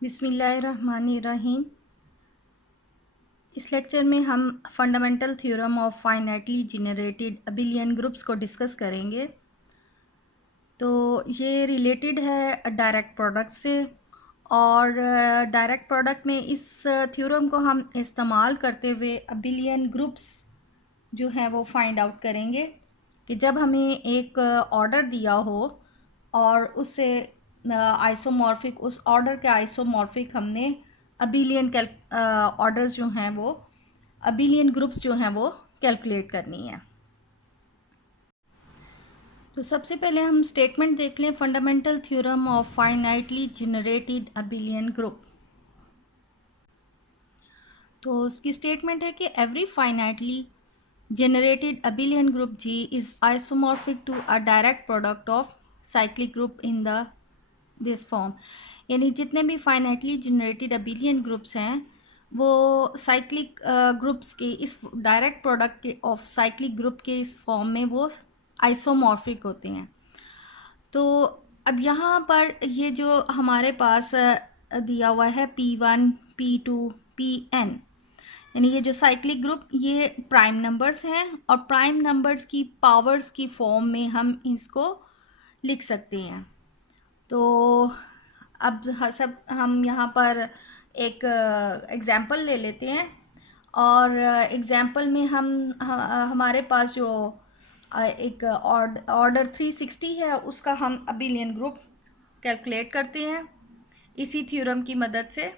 बिस्मिल्लाहिर्रहमानिर्रहीम। इस लेक्चर में हम fundamental theorem of finitely generated abelian groups को डिस्कस करेंगे। तो ये रिलेटेड है डायरेक्ट प्रोडक्ट से, और डायरेक्ट प्रोडक्ट में इस थ्योरम को हम इस्तेमाल करते हुए अबिलियन ग्रुप्स जो हैं वो फाइंड आउट करेंगे कि जब हमें एक ऑर्डर दिया हो और उससे आइसोमॉर्फिक, उस ऑर्डर के आइसोमॉर्फिक हमने अबिलियन ऑर्डर्स जो हैं वो अबिलियन ग्रुप्स जो हैं वो कैलकुलेट करनी है। तो सबसे पहले हम स्टेटमेंट देख लें, fundamental theorem of finitely generated abelian group. तो उसकी स्टेटमेंट है कि every finitely generated abelian group G is isomorphic to a direct product of cyclic group in the this form। यानी जितने भी फाइनाइटली जनरेटेड अबिलियन ग्रुप्स हैं वो cyclic groups के इस डायरेक्ट प्रोडक्ट के ऑफ साइक्लिक ग्रुप के इस फॉर्म में वो आइसोमॉर्फिक होते हैं। तो अब यहाँ पर ये जो हमारे पास दिया हुआ है P1 P2 Pn, यानी ये जो साइक्लिक ग्रुप ये प्राइम नंबर्स हैं और प्राइम नंबर्स की पावर्स की फॉर्म में हम इसको लिख सकते हैं। तो अब सब हम यहाँ पर एक एग्ज़ाम्पल ले लेते हैं, और एग्ज़ाम्पल में हमारे पास जो एक ऑर्डर 360 है उसका हम अबिलियन ग्रुप कैलकुलेट करते हैं इसी थ्योरम की मदद से।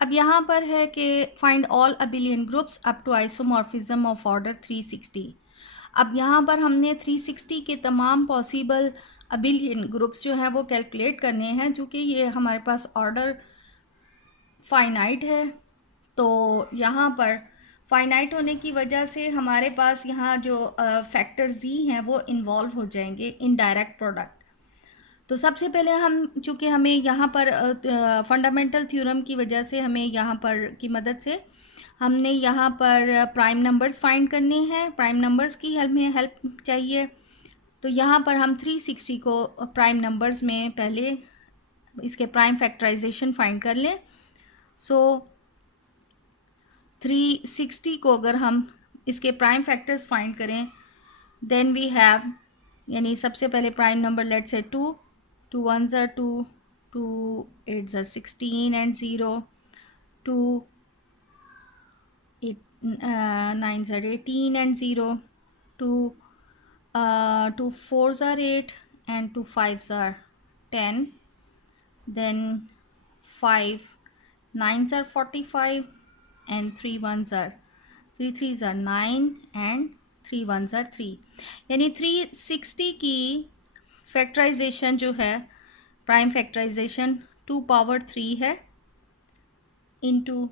अब यहाँ पर है कि find all abelian groups up to isomorphism of order 360। अब यहाँ पर हमने 360 के तमाम पॉसिबल अबिलियन ग्रुप्स जो हैं वो कैलकुलेट करने हैं, जो कि ये हमारे पास ऑर्डर फाइनाइट है। तो यहाँ पर फाइनाइट होने की वजह से हमारे पास यहाँ जो फैक्टर जी हैं वो इन्वॉल्व हो जाएंगे इन डायरेक्ट प्रोडक्ट। तो सबसे पहले हम, चूँकि हमें यहाँ पर फंडामेंटल थ्योरम की वजह से हमें यहाँ पर की मदद से हमने यहाँ पर प्राइम नंबर्स फाइंड करने हैं, प्राइम नंबर्स की हमें हेल्प चाहिए। तो यहाँ पर हम 360 को प्राइम नंबर्स में पहले इसके प्राइम फैक्टराइजेशन फाइंड कर लें। सो 360 को अगर हम इसके प्राइम फैक्टर्स फाइंड करें, देन वी हैव, यानी सबसे पहले prime number let's say 2, 2 1s are 2, 2 8s are 16 and 0, 2 8 9s are 18 and 0, 2 2 4s are 8 and 2 5s are 10, then 5 9s are 45 and 3 1s are 3 3s are 9 and 3 1s are 3। यानी 360 की factorisation जो है, prime factorisation 2 power 3 है into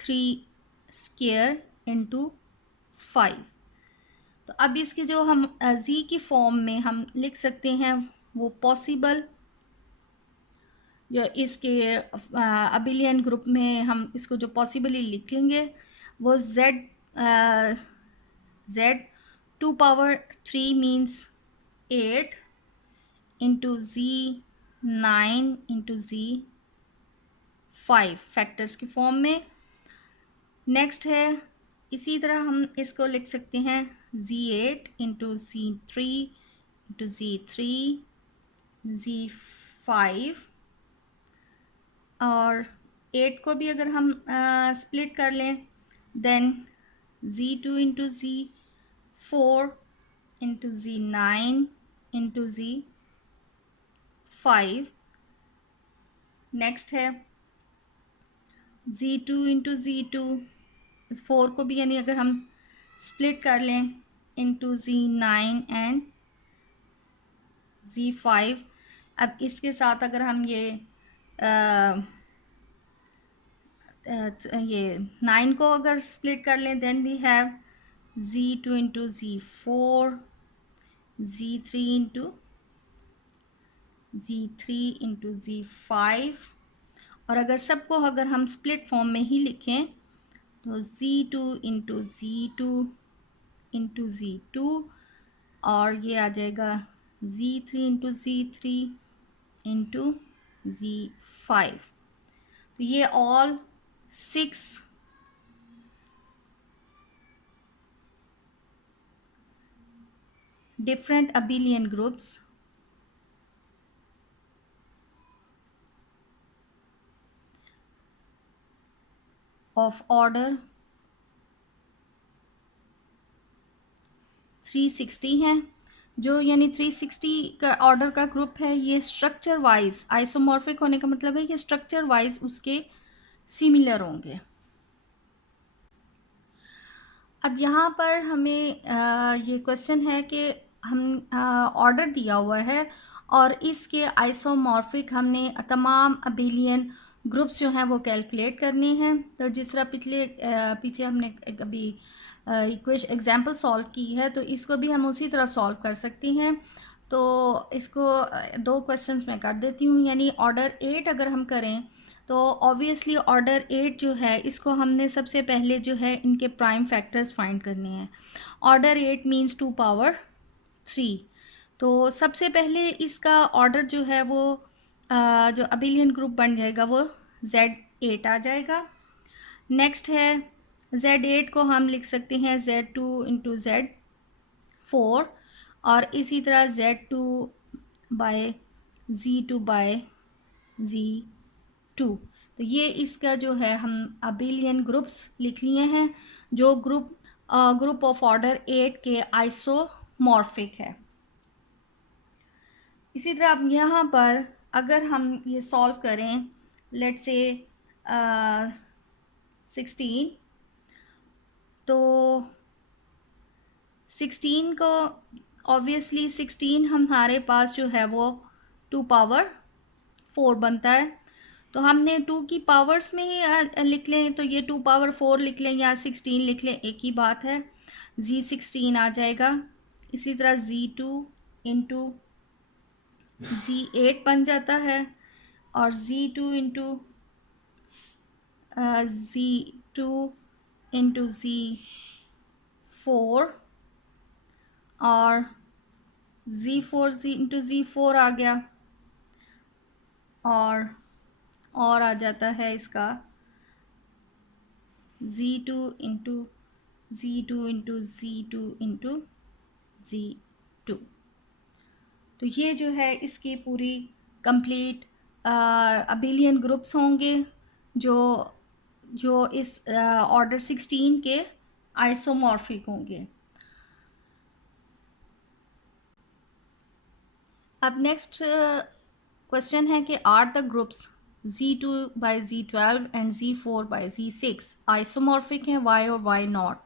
3 square into 5। तो अब इसके जो हम जी की फॉर्म में हम लिख सकते हैं वो पॉसिबल जो इसके अबिलियन ग्रुप में हम इसको जो पॉसिबली लिखेंगे वो Z, Z 2 power 3 means 8 into G 9 into G 5 factors की फॉर्म में। नेक्स्ट है, इसी तरह हम इसको लिख सकते हैं Z8 into Z3 into Z3 Z5, और 8 को भी अगर हम स्प्लिट कर लें then Z2 into Z4 into Z9 into Z5। Next है Z2 इंटू Z2, 4 को भी यानी अगर हम स्प्लिट कर लें इंटू Z9 एंड Z5। अब इसके साथ अगर हम ये 9 को अगर स्प्लिट कर लें then we have Z2 into Z4, Z3 into Z3 into Z5, और अगर सबको अगर हम स्प्लिट फॉर्म में ही लिखें तो Z2 into Z2 into Z2, और ये आ जाएगा Z3 into Z3 into Z5। तो ये all 6 different abelian groups of order 360 हैं, जो यानी 360 का ऑर्डर का ग्रुप है। ये स्ट्रक्चर वाइज आइसोमॉर्फिक होने का मतलब है कि स्ट्रक्चर वाइज उसके सिमिलर होंगे। अब यहाँ पर हमें ये क्वेश्चन है कि हम ऑर्डर दिया हुआ है और इसके आइसोमॉर्फिक हमने तमाम अबेलियन ग्रुप्स जो हैं वो कैलकुलेट करने हैं। तो जिस तरह पीछे हमने अभी एग्जांपल सॉल्व की है, तो इसको भी हम उसी तरह सॉल्व कर सकते हैं। तो इसको दो क्वेश्चंस में कर देती हूँ। यानी ऑर्डर 8 अगर हम करें तो ऑब्वियसली ऑर्डर 8 जो है इसको हमने सबसे पहले जो है इनके प्राइम फैक्टर्स फाइंड करने हैं। Order 8 means 2 power 3। तो सबसे पहले इसका ऑर्डर जो है वो जो अबिलियन ग्रुप बन जाएगा वो Z8 आ जाएगा। नेक्स्ट है Z8 को हम लिख सकते हैं Z2 इंटू Z4 और इसी तरह Z2 bye Z2 bye Z2। तो ये इसका जो है हम अबिलियन ग्रुप्स लिख लिए हैं जो ग्रुप ऑफ ऑर्डर 8 के आइसोमॉर्फिक है। इसी तरह अब यहाँ पर अगर हम ये सॉल्व करें, लेट्स से 16, तो 16 को ऑब्वियसली 16 हमारे पास जो है वो 2 पावर 4 बनता है। तो हमने 2 की पावर्स में ही लिख लें, तो ये 2 पावर 4 लिख लें या 16 लिख लें, एक ही बात है। Z16 आ जाएगा। इसी तरह Z2 इंटू Z8 बन जाता है और Z2 into Z2 into Z4 और Z4 इंटू Z4 आ गया और आ जाता है इसका Z2 into Z2 into Z2 into Z2। तो ये जो है इसकी पूरी कंप्लीट अबिलियन ग्रुप्स होंगे जो जो इस ऑर्डर 16 के आइसोमॉर्फिक होंगे। अब नेक्स्ट क्वेश्चन है कि are the groups Z2 by Z12 and Z4 by Z6 isomorphic हैं, वाई और वाई नॉट।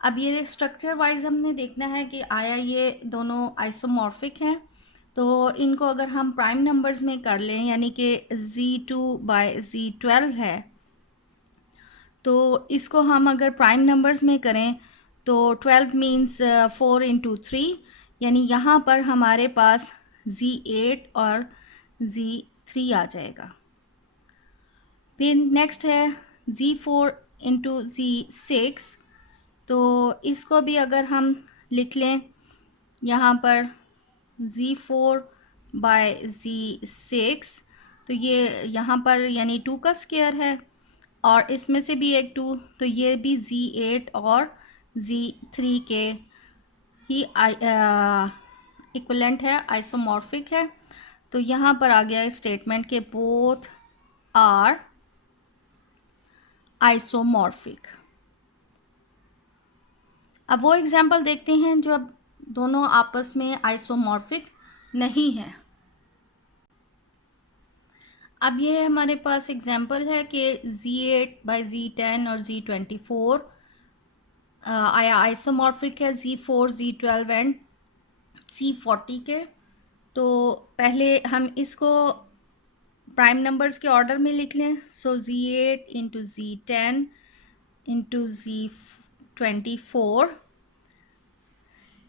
अब ये स्ट्रक्चर वाइज हमने देखना है कि आया ये दोनों आइसोमॉर्फिक हैं। तो इनको अगर हम प्राइम नंबर्स में कर लें, यानी कि Z2 बाई Z12 है, तो इसको हम अगर प्राइम नंबर्स में करें तो 12 मीन्स 4 इंटू 3, यानी यहाँ पर हमारे पास Z8 और Z3 आ जाएगा। फिर नेक्स्ट है Z4 इंटू Z6, तो इसको भी अगर हम लिख लें यहाँ पर Z4 बाय Z6, तो ये यहाँ पर यानी 2 का स्क्वायर है और इसमें से भी एक 2, तो ये भी Z8 और Z3 के ही इक्वलेंट है, आइसोमॉर्फिक है। तो यहाँ पर आ गया स्टेटमेंट के बोथ आर आइसोमॉर्फिक। अब वो एग्जाम्पल देखते हैं जो अब दोनों आपस में आइसोमॉर्फिक नहीं है। अब ये हमारे पास एग्जाम्पल है कि Z8 बाई Z10 और Z24 आइसोमॉर्फिक है Z4 Z12 एंड C40 के। तो पहले हम इसको प्राइम नंबर्स के ऑर्डर में लिख लें। सो Z8 into Z10 into Z24,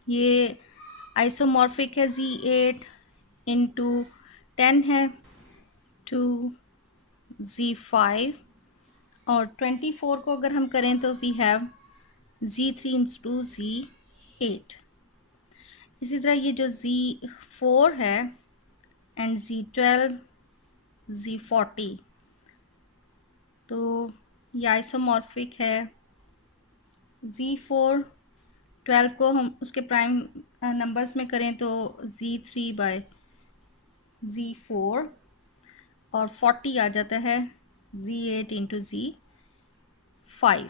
ये आइसोमॉर्फिक है Z8 इंटू 10 है टू Z5 और 24 को अगर हम करें तो we have Z3 into Z8। इसी तरह ये जो Z4 है एंड Z12 Z40, तो ये आइसोमॉर्फिक है। Z4 12 को हम उसके प्राइम नंबर्स में करें तो Z3/Z4, और 40 आ जाता है Z8 इंटू Z5।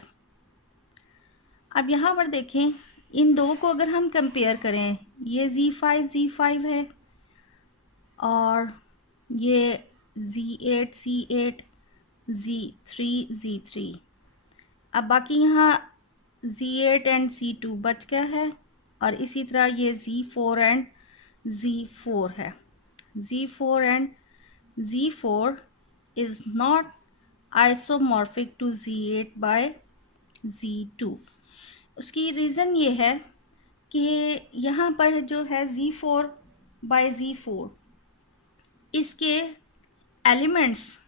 अब यहाँ पर देखें, इन दो को अगर हम कंपेयर करें, ये Z5 है और ये Z8 Z3 अब बाकी यहाँ Z8 एंड Z2 बच गया है, और इसी तरह ये Z4 एंड Z4 है। Z4 and Z4 is not isomorphic to Z8/Z2। उसकी रीज़न ये है कि यहाँ पर जो है Z4/Z4 इसके एलिमेंट्स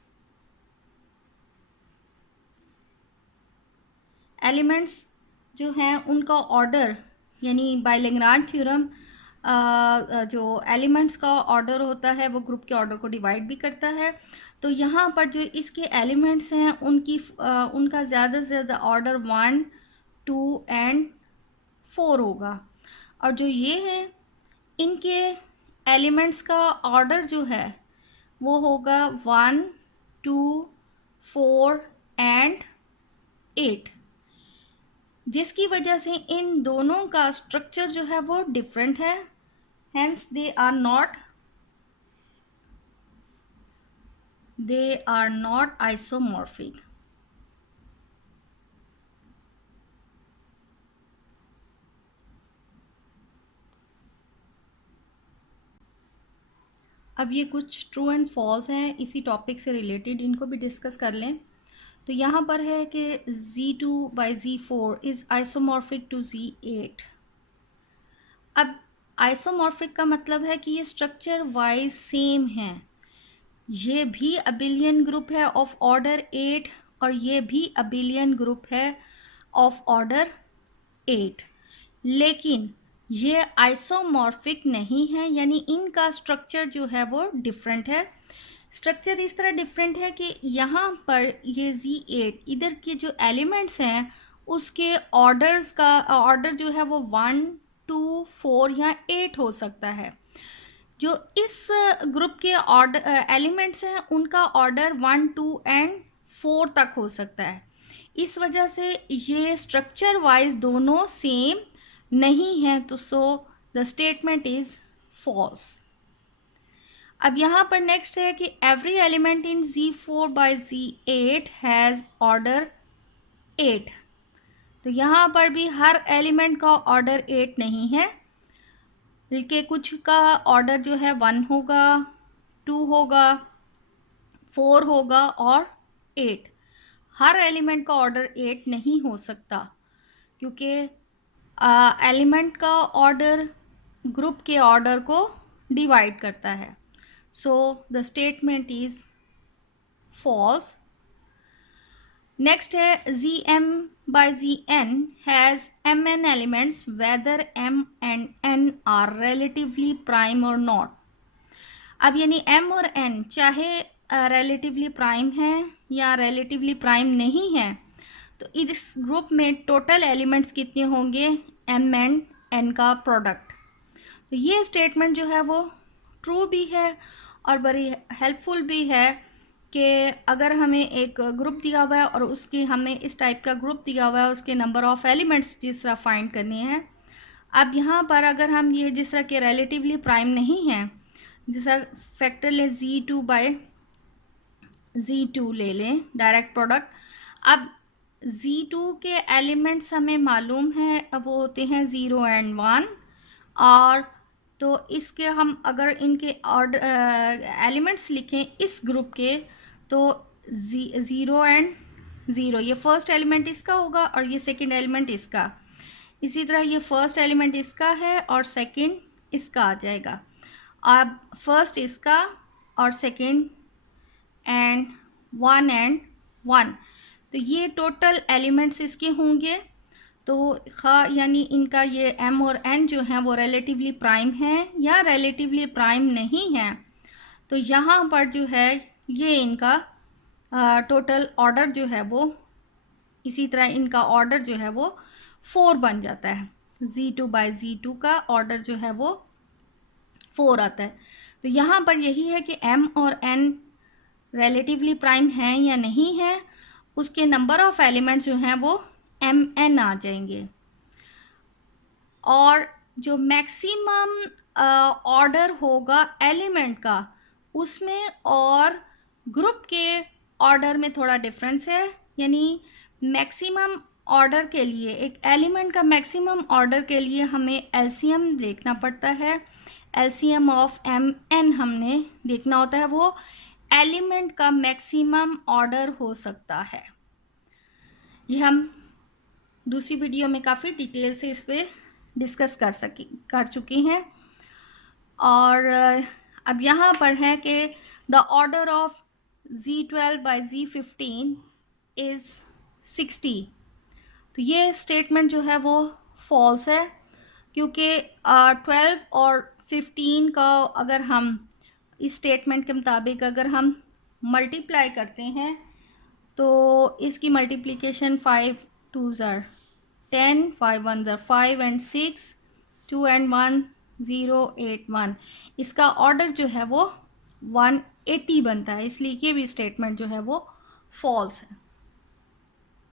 जो हैं उनका ऑर्डर, यानी बाय लैग्रांज थ्योरम जो एलिमेंट्स का ऑर्डर होता है वो ग्रुप के ऑर्डर को डिवाइड भी करता है। तो यहाँ पर जो इसके एलिमेंट्स हैं उनका ज़्यादा से ज़्यादा ऑर्डर 1, 2 एंड 4 होगा, और जो ये है इनके एलिमेंट्स का ऑर्डर जो है वो होगा 1, 2, 4 एंड 8, जिसकी वजह से इन दोनों का स्ट्रक्चर जो है वो डिफरेंट है, hence they are not isomorphic. अब ये कुछ ट्रू एंड फॉल्स हैं इसी टॉपिक से रिलेटेड, इनको भी डिस्कस कर लें। तो यहाँ पर है कि Z2/Z4 is isomorphic to Z8। अब आइसोमॉर्फिक का मतलब है कि ये स्ट्रक्चर वाइज सेम है, ये भी अबिलियन ग्रुप है ऑफ ऑर्डर 8 और ये भी अबिलियन ग्रुप है ऑफ ऑर्डर 8, लेकिन ये आइसोमॉर्फिक नहीं है, यानी इनका स्ट्रक्चर जो है वो डिफरेंट है। स्ट्रक्चर इस तरह डिफरेंट है कि यहाँ पर ये Z8 इधर के जो एलिमेंट्स हैं उसके ऑर्डर्स का ऑर्डर जो है वो 1, 2, 4 या 8 हो सकता है। जो इस ग्रुप के ऑर्डर एलिमेंट्स हैं उनका ऑर्डर 1, 2 एंड 4 तक हो सकता है। इस वजह से ये स्ट्रक्चर वाइज दोनों सेम नहीं है, तो so the statement is false. अब यहाँ पर नेक्स्ट है कि every element in Z4/Z8 has order 8। तो यहाँ पर भी हर एलिमेंट का ऑर्डर 8 नहीं है, बल्कि कुछ का ऑर्डर जो है 1 होगा, 2 होगा, 4 होगा और 8। हर एलिमेंट का ऑर्डर 8 नहीं हो सकता, क्योंकि एलिमेंट का ऑर्डर ग्रुप के ऑर्डर को डिवाइड करता है। So the statement is false. Next है Zm/Zn has Mn elements whether M and N are relatively prime और नॉट। अब यानी M और N चाहे रिलेटिवली प्राइम है या रिलेटिवली प्राइम नहीं है, तो इस ग्रुप में टोटल एलिमेंट्स कितने होंगे? M एंड N का प्रोडक्ट। तो ये स्टेटमेंट जो है वो ट्रू भी है और बड़ी हेल्पफुल भी है कि अगर हमें एक ग्रुप दिया हुआ है और उसकी हमें इस टाइप का ग्रुप दिया हुआ है, उसके नंबर ऑफ़ एलिमेंट्स जिस तरह फाइंड करनी है। अब यहाँ पर अगर हम ये जिस तरह के रिलेटिवली प्राइम नहीं है, जैसा फैक्टर ले Z2 ले लें डायरेक्ट प्रोडक्ट। अब Z2 के एलिमेंट्स हमें मालूम है, अब वो होते हैं 0 एंड 1, और तो इसके हम अगर इनके ऑर्डर एलिमेंट्स लिखें इस ग्रुप के, तो 0 एंड 0 ये फर्स्ट एलिमेंट इसका होगा और ये सेकंड एलिमेंट इसका। इसी तरह ये फर्स्ट एलिमेंट इसका है और सेकंड इसका आ जाएगा। अब फर्स्ट इसका और सेकंड एंड 1 एंड 1, तो ये टोटल एलिमेंट्स इसके होंगे। तो यानी इनका ये M और N जो हैं वो रिलेटिवली प्राइम हैं या रिलेटिवली प्राइम नहीं हैं। तो यहाँ पर जो है ये इनका टोटल ऑर्डर जो है वो, इसी तरह इनका ऑर्डर जो है वो 4 बन जाता है। Z2/Z2 का ऑर्डर जो है वो 4 आता है। तो यहाँ पर यही है कि m और n रिलेटिवली प्राइम हैं या नहीं है, उसके नंबर ऑफ एलिमेंट्स जो हैं वो mn आ जाएंगे। और जो मैक्सिमम ऑर्डर होगा एलिमेंट का, उसमें और ग्रुप के ऑर्डर में थोड़ा डिफरेंस है। यानी मैक्सिमम ऑर्डर के लिए, एक एलिमेंट का मैक्सिमम ऑर्डर के लिए हमें एलसीएम देखना पड़ता है। एलसीएम ऑफ एम एन हमने देखना होता है, वो एलिमेंट का मैक्सिमम ऑर्डर हो सकता है। ये हम दूसरी वीडियो में काफ़ी डिटेल से इस पर डिस्कस कर चुकी हैं। और अब यहाँ पर है कि the order of Z12/Z15 is 60। तो ये स्टेटमेंट जो है वो फॉल्स है, क्योंकि 12 और 15 का अगर हम इस स्टेटमेंट के मुताबिक अगर हम मल्टीप्लाई करते हैं तो इसकी मल्टीप्लिकेशन 5 2 ज़र 10, 5 1 ज़र 5 एंड 6, 2 एंड 1 0 8 1, इसका ऑर्डर जो है वो 180 बनता है। इसलिए ये भी स्टेटमेंट जो है वो फॉल्स है।